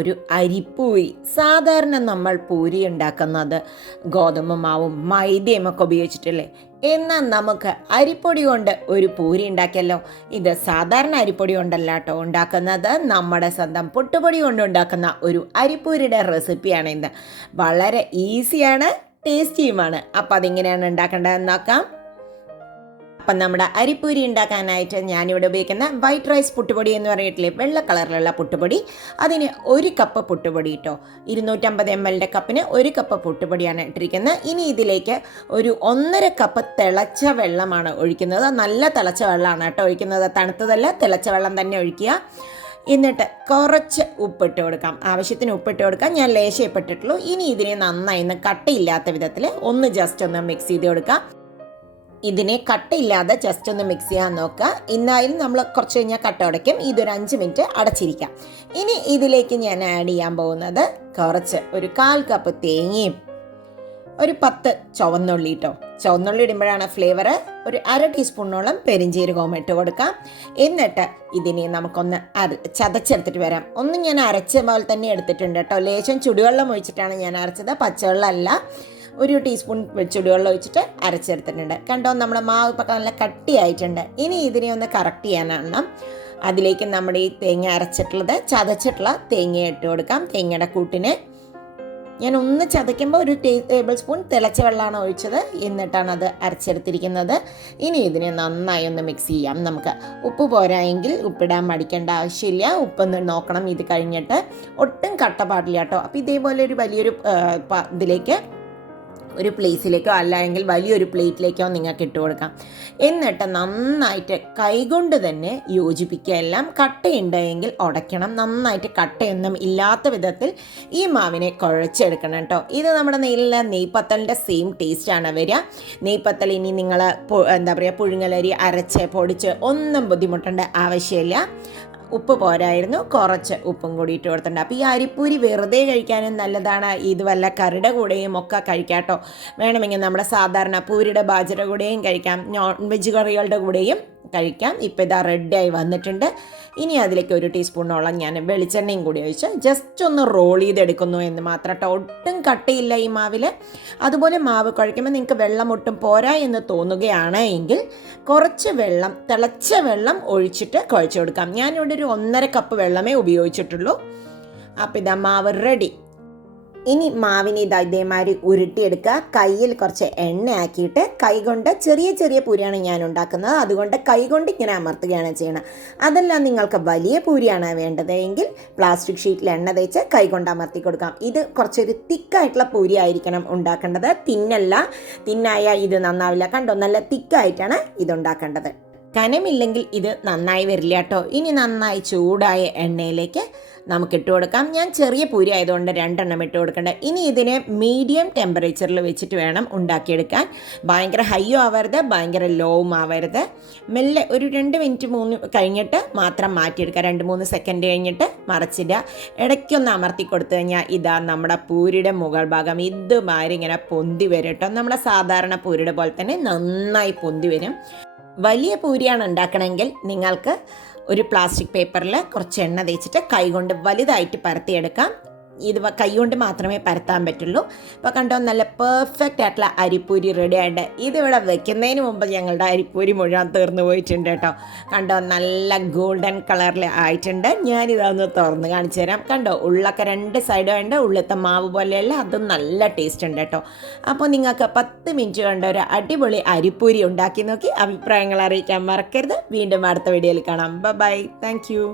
ഒരു അരിപ്പൂരി. സാധാരണ നമ്മൾ പൂരി ഉണ്ടാക്കുന്നത് ഗോതമ്പ് മാവും മൈദയും ഒക്കെ ഉപയോഗിച്ചിട്ടല്ലേ. എന്നാൽ നമുക്ക് അരിപ്പൊടി കൊണ്ട് ഒരു പൂരി ഉണ്ടാക്കിയല്ലോ. ഇത് സാധാരണ അരിപ്പൊടി കൊണ്ടല്ല കേട്ടോ ഉണ്ടാക്കുന്നത്, നമ്മുടെ സ്വന്തം പുട്ടുപൊടി കൊണ്ട് ഉണ്ടാക്കുന്ന ഒരു അരിപ്പൂരിയുടെ റെസിപ്പിയാണ് ഇത്. വളരെ ഈസിയാണ്, ടേസ്റ്റിയുമാണ്. അപ്പം അതെങ്ങനെയാണ് ഉണ്ടാക്കേണ്ടതെന്ന് നോക്കാം. അപ്പം നമ്മുടെ അരിപ്പൂരി ഉണ്ടാക്കാനായിട്ട് ഞാനിവിടെ ഉപയോഗിക്കുന്ന വൈറ്റ് റൈസ് പുട്ടുപൊടി എന്ന് പറഞ്ഞിട്ടില്ലേ, വെള്ള കളറിലുള്ള പുട്ടുപൊടി. അതിന് 1 കപ്പ് പുട്ടുപൊടി ഇട്ടോ. 250 ml കപ്പിന് 1 കപ്പ് പുട്ടുപൊടിയാണ് ഇട്ടിരിക്കുന്നത്. ഇനി ഇതിലേക്ക് ഒരു 1.5 കപ്പ് തിളച്ച വെള്ളമാണ് ഒഴിക്കുന്നത്. നല്ല തിളച്ച വെള്ളമാണ് കേട്ടോ ഒഴിക്കുന്നത്, തണുത്തതല്ല, തിളച്ച വെള്ളം തന്നെ ഒഴിക്കുക. എന്നിട്ട് കുറച്ച് ഉപ്പിട്ട് കൊടുക്കാം, ആവശ്യത്തിന് ഉപ്പിട്ട് കൊടുക്കാം. ഞാൻ ലേശം ഇട്ടിട്ടുള്ളൂ. ഇനി ഇതിനെ നന്നായി കട്ടയില്ലാത്ത വിധത്തിൽ ജസ്റ്റ് ഒന്ന് മിക്സ് ചെയ്ത് കൊടുക്കാം. ഇതിനെ കട്ടയില്ലാതെ ജസ്റ്റ് ഒന്ന് മിക്സ് ചെയ്യാൻ നോക്കുക. എന്നാലും നമ്മൾ കുറച്ച് കഴിഞ്ഞാൽ കട്ട ഉടയ്ക്കും. ഇതൊരു 5 മിനിറ്റ് അടച്ചിരിക്കാം. ഇനി ഇതിലേക്ക് ഞാൻ ആഡ് ചെയ്യാൻ പോകുന്നത് ഒരു 1/4 കപ്പ് തേങ്ങയും ഒരു 10 ചുവന്നുള്ളി ഇട്ടോ. ചുവന്നുള്ളി ഇടുമ്പോഴാണ് ഫ്ലേവർ. ഒരു 1/2 ടീസ്പൂണോളം പെരിഞ്ചീരകവും ഇട്ട് കൊടുക്കാം. എന്നിട്ട് ഇതിനെ നമുക്കൊന്ന് ചതച്ചെടുത്തിട്ട് വരാം. ഞാൻ അരച്ച പോലെ തന്നെ എടുത്തിട്ടുണ്ട് കേട്ടോ. ലേശം ചുടുവെള്ളം ഒഴിച്ചിട്ടാണ് ഞാൻ അരച്ചത്, പച്ചവെള്ളമല്ല. 1 ടീസ്പൂൺ ചുടുവെള്ളം ഒഴിച്ചിട്ട് അരച്ചെടുത്തിട്ടുണ്ട്. കണ്ടോ, നമ്മുടെ മാവ് ഇപ്പം നല്ല കട്ടിയായിട്ടുണ്ട്. ഇനി ഇതിനെ ഒന്ന് കറക്റ്റ് ചെയ്യാനാണ് അതിലേക്ക് നമ്മുടെ ഈ തേങ്ങ അരച്ചിട്ടുള്ളത്, ചതച്ചിട്ടുള്ള തേങ്ങ ഇട്ട് കൊടുക്കാം. തേങ്ങയുടെ കൂട്ടിന് ഞാൻ ചതയ്ക്കുമ്പോൾ 1 ടേബിൾ സ്പൂൺ തിളച്ച വെള്ളമാണ് ഒഴിച്ചത്. എന്നിട്ടാണ് അത് അരച്ചെടുത്തിരിക്കുന്നത്. ഇനി ഇതിനെ നന്നായി ഒന്ന് മിക്സ് ചെയ്യാം. നമുക്ക് ഉപ്പ് പോരായെങ്കിൽ ഉപ്പിടാൻ മടിക്കേണ്ട ആവശ്യമില്ല. ഉപ്പൊന്ന് നോക്കണം ഇത് കഴിഞ്ഞിട്ട്. ഒട്ടും കട്ട പാടില്ല കേട്ടോ. അപ്പോൾ ഇതേപോലെ ഒരു വലിയൊരു ഇതിലേക്ക്, ഒരു പ്ലേസിലേക്കോ അല്ലെങ്കിൽ വലിയൊരു പ്ലേറ്റിലേക്കോ നിങ്ങൾക്ക് ഇട്ട് കൊടുക്കാം. എന്നിട്ട് നന്നായിട്ട് കൈകൊണ്ട് തന്നെ യോജിപ്പിക്കുക. എല്ലാം കട്ടയുണ്ടെങ്കിൽ ഉടയ്ക്കണം. നന്നായിട്ട് കട്ടയൊന്നും ഇല്ലാത്ത വിധത്തിൽ ഈ മാവിനെ കുഴച്ചെടുക്കണം കേട്ടോ. ഇത് നമ്മുടെ നെയ്പത്തലിൻ്റെ സെയിം ടേസ്റ്റാണ് വരിക. നെയ്പത്തൽ ഇനി നിങ്ങൾ പുഴുങ്ങലരി അരച്ച് പൊടിച്ച് ഒന്നും ബുദ്ധിമുട്ടേണ്ട ആവശ്യമില്ല. ഉപ്പ് പോരായിരുന്നു, കുറച്ച് ഉപ്പും കൂടി ഇട്ട് കൊടുത്തിട്ടുണ്ട്. അപ്പോൾ ഈ അരിപ്പൂരി വെറുതെ കഴിക്കാനും നല്ലതാണ്. ഇത് വല്ല കറിയുടെ കൂടെയും ഒക്കെ കഴിക്കാം കേട്ടോ. വേണമെങ്കിൽ നമ്മുടെ സാധാരണ പൂരിയുടെ ബാജറ കൂടെയും കഴിക്കാം, നോൺ വെജ് കറികളുടെ കൂടെയും കഴിക്കാം. ഇപ്പോൾ ഇതാ റെഡിയായി വന്നിട്ടുണ്ട്. ഇനി അതിലേക്ക് 1 ടീസ്പൂണോളം ഞാൻ വെളിച്ചെണ്ണയും കൂടി ഒഴിച്ച് ജസ്റ്റ് ഒന്ന് റോൾ ചെയ്തെടുക്കുന്നു എന്ന് മാത്രം കേട്ടോ. ഒട്ടും കട്ടയില്ല ഈ മാവിൽ. അതുപോലെ മാവ് കുഴയ്ക്കുമ്പോൾ നിങ്ങൾക്ക് വെള്ളം ഒട്ടും പോരാ എന്ന് തോന്നുകയാണ് എങ്കിൽ കുറച്ച് വെള്ളം, തിളച്ച വെള്ളം ഒഴിച്ചിട്ട് കുഴച്ച് കൊടുക്കാം. ഞാനിവിടെ ഒരു 1.5 കപ്പ് വെള്ളമേ ഉപയോഗിച്ചിട്ടുള്ളൂ. അപ്പോൾ ഇതാ മാവ് റെഡി. ഇനി മാവിനെ ഇതേമാതിരി ഉരുട്ടിയെടുക്കുക. കയ്യിൽ കുറച്ച് എണ്ണ ആക്കിയിട്ട് കൈകൊണ്ട്, ചെറിയ പൂരിയാണ് ഞാൻ ഉണ്ടാക്കുന്നത്, അതുകൊണ്ട് കൈകൊണ്ട് ഇങ്ങനെ അമർത്തുകയാണ് ചെയ്യണം. അതല്ല നിങ്ങൾക്ക് വലിയ പൂരിയാണ് വേണ്ടത് എങ്കിൽ പ്ലാസ്റ്റിക് ഷീറ്റിൽ എണ്ണ തേച്ച് കൈകൊണ്ട് അമർത്തി കൊടുക്കാം. ഇത് കുറച്ചൊരു തിക്കായിട്ടുള്ള പൂരി ആയിരിക്കണം ഉണ്ടാക്കേണ്ടത്. തിന്നായ ഇത് നന്നാവില്ല. കണ്ടോ, നല്ല തിക്കായിട്ടാണ് ഇതുണ്ടാക്കേണ്ടത്. കനമില്ലെങ്കിൽ ഇത് നന്നായി വരില്ല കേട്ടോ. ഇനി നന്നായി ചൂടായ എണ്ണയിലേക്ക് നമുക്ക് ഇട്ട് കൊടുക്കാം. ഞാൻ ചെറിയ പൂരി ആയതുകൊണ്ട് 2 എണ്ണം ഇട്ട് കൊടുക്കേണ്ടത്. ഇനി ഇതിനെ മീഡിയം ടെമ്പറേച്ചറിൽ വെച്ചിട്ട് വേണം ഉണ്ടാക്കിയെടുക്കാൻ. ഭയങ്കര ഹൈയും ആവരുത്, ഭയങ്കര ലോവും ആവരുത്. മെല്ലെ ഒരു 2 മിനിറ്റ് 3 കഴിഞ്ഞിട്ട് മാത്രം മാറ്റിയെടുക്കുക. 2-3 സെക്കൻഡ് കഴിഞ്ഞിട്ട് മറച്ചിടുക. ഇടയ്ക്കൊന്ന് അമർത്തി കൊടുത്തു കഴിഞ്ഞാൽ ഇതാ നമ്മുടെ പൂരിയുടെ മുകൾ ഭാഗം ഇതുമാതിരി ഇങ്ങനെ പൊന്തി വരും കേട്ടോ. നമ്മുടെ സാധാരണ പൂരിയുടെ പോലെ തന്നെ നന്നായി പൊന്തി വരും. വലിയ പൂരിയാണ് ഉണ്ടാക്കണമെങ്കിൽ നിങ്ങൾക്ക് ഒരു പ്ലാസ്റ്റിക് പേപ്പറിൽ കുറച്ച് എണ്ണ തേച്ചിട്ട് കൈകൊണ്ട് വലുതായിട്ട് പരത്തിയെടുക്കാം. ഇത് കൈകൊണ്ട് മാത്രമേ പരത്താൻ പറ്റുള്ളൂ. ഇപ്പോൾ കണ്ടോ, നല്ല പെർഫെക്റ്റ് ആയിട്ടുള്ള അരിപ്പൂരി റെഡി ആയിട്ട്. ഇതിവിടെ വെക്കുന്നതിന് മുമ്പ് ഞങ്ങളുടെ അരിപ്പൂരി മുഴുവൻ തീർന്നു പോയിട്ടുണ്ട് കേട്ടോ. കണ്ടോ, നല്ല ഗോൾഡൻ കളറിൽ ആയിട്ടുണ്ട്. ഞാനിതൊന്ന് തുറന്ന് കാണിച്ചു തരാം. കണ്ടോ, ഉള്ളൊക്കെ 2 സൈഡും ഉണ്ട്. ഉള്ളത്തെ മാവ് പോലെയല്ല, അതും നല്ല ടേസ്റ്റ് ഉണ്ട് കേട്ടോ. അപ്പോൾ നിങ്ങൾക്ക് 10 മിനിറ്റ് കൊണ്ട് ഒരു അടിപൊളി അരിപ്പൂരി ഉണ്ടാക്കി നോക്കി അഭിപ്രായങ്ങൾ അറിയിക്കാൻ മറക്കരുത്. വീണ്ടും അടുത്ത വീഡിയോയിൽ കാണാം. Bye, thank U.